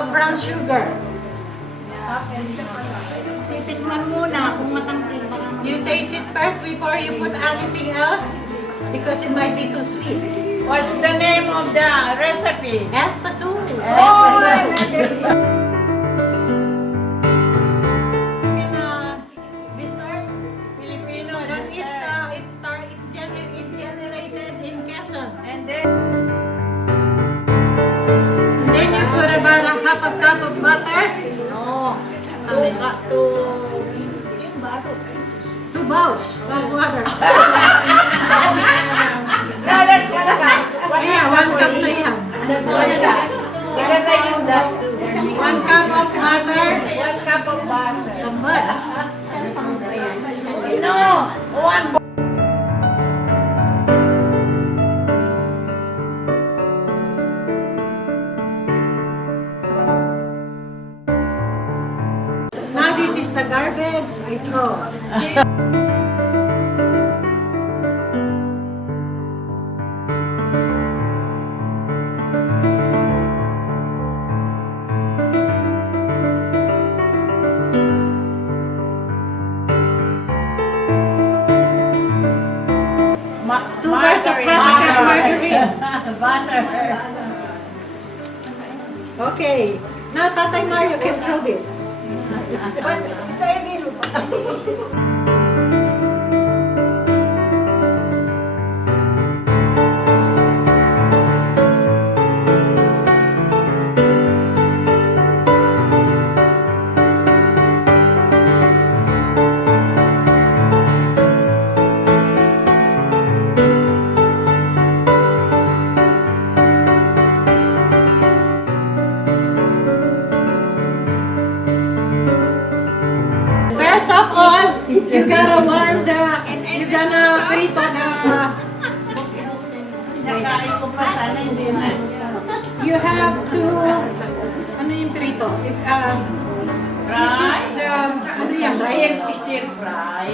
of brown sugar. Titikman muna kung matangkis. You taste it first before you put anything else because it might be too sweet. What's the name of the recipe? Espasol. Dessert Filipino. that is it's generated in Quezon. And then Then you put about a half a cup of butter. Two bowls of water. no, that's 1 cup. Yeah, 1 cup na yan. That's 1 cup. Because I use that too. 1 cup of butter. 1 cup of butter. Of nuts. No, 1 Now this is the garbage I throw. Two bars of paprika margarine. butter. Okay. Now Tatay Mario can throw this. First of all, you gotta warm you gonna prito Nakain ko pa sana, hindi na. you have to, ano yung prito? This is the, ano yan, rice? Stir fry.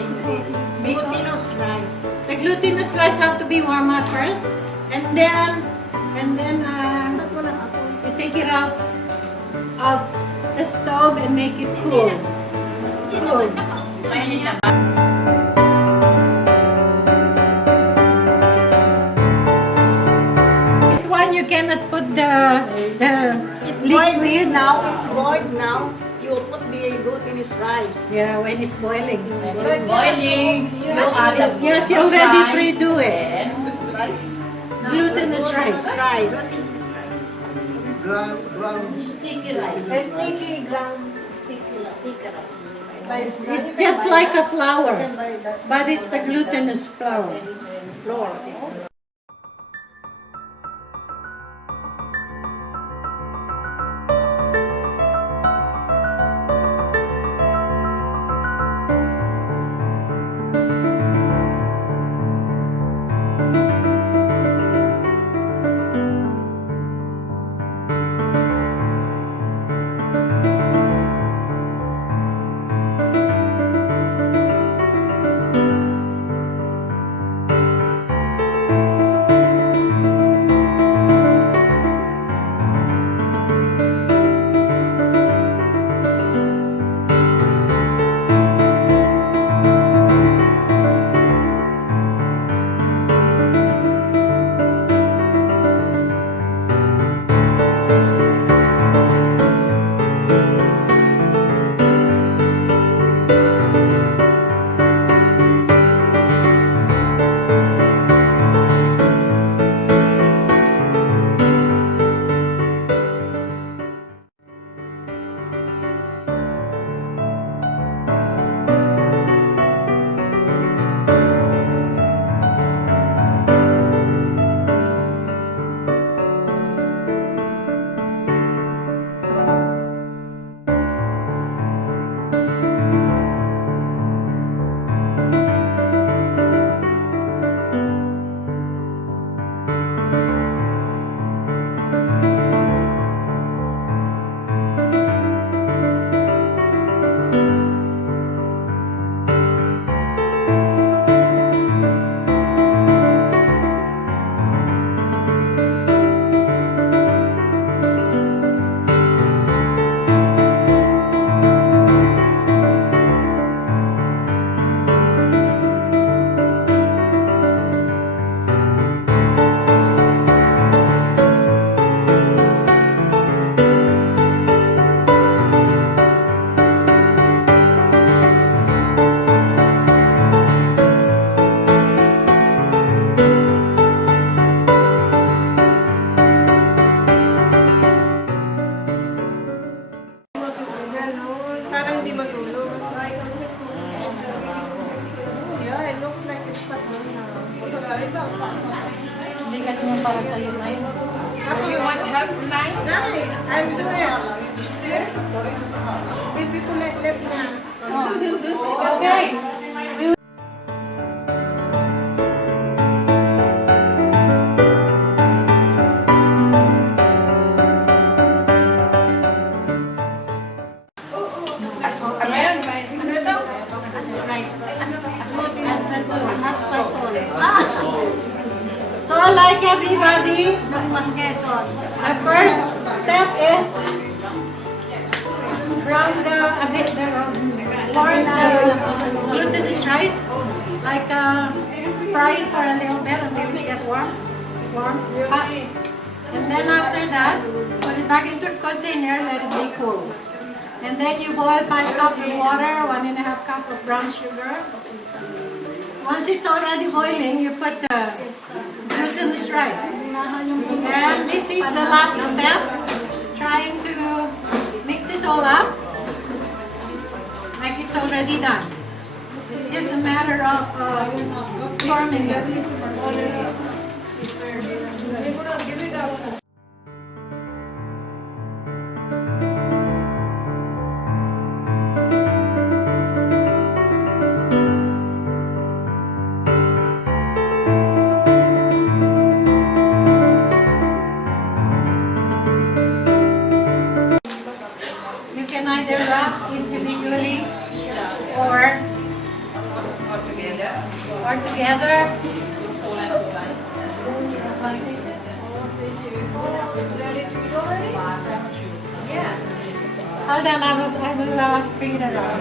Glutinous rice. The glutinous rice have to be warm up first, and then you take it out of the stove and make it cool. Cool. Mainit na ba? This one you cannot put the liquid Now it's boiled now. You put the glutinous rice. Yeah, when it's boiling. It's boiling. You add the Yes, you already pre-do it. Then, Glutinous rice. Rice. sticky rice. Sticky rice. It's just like a flour, but it's the glutinous flour. i-check mo para sa'yo na yun. You want help, Nay? Nay, I'll do it. Baby ko let na. Okay. Ayan. Ano ito? Right. Espasol. So like everybody, One Quezon. the first step is from the warm the glutinous rice, like fry it for a little bit until it gets warm. And then after that, put it back into the container, let it be cool. And then you boil 5 cups of water, 1.5 cups of brown sugar. Once it's already boiling, you put the glutinous rice. And this is the last step, trying to mix it all up, like it's already done. It's just a matter of forming it. You can either wrap individually or together. Hold on, I will figure it out.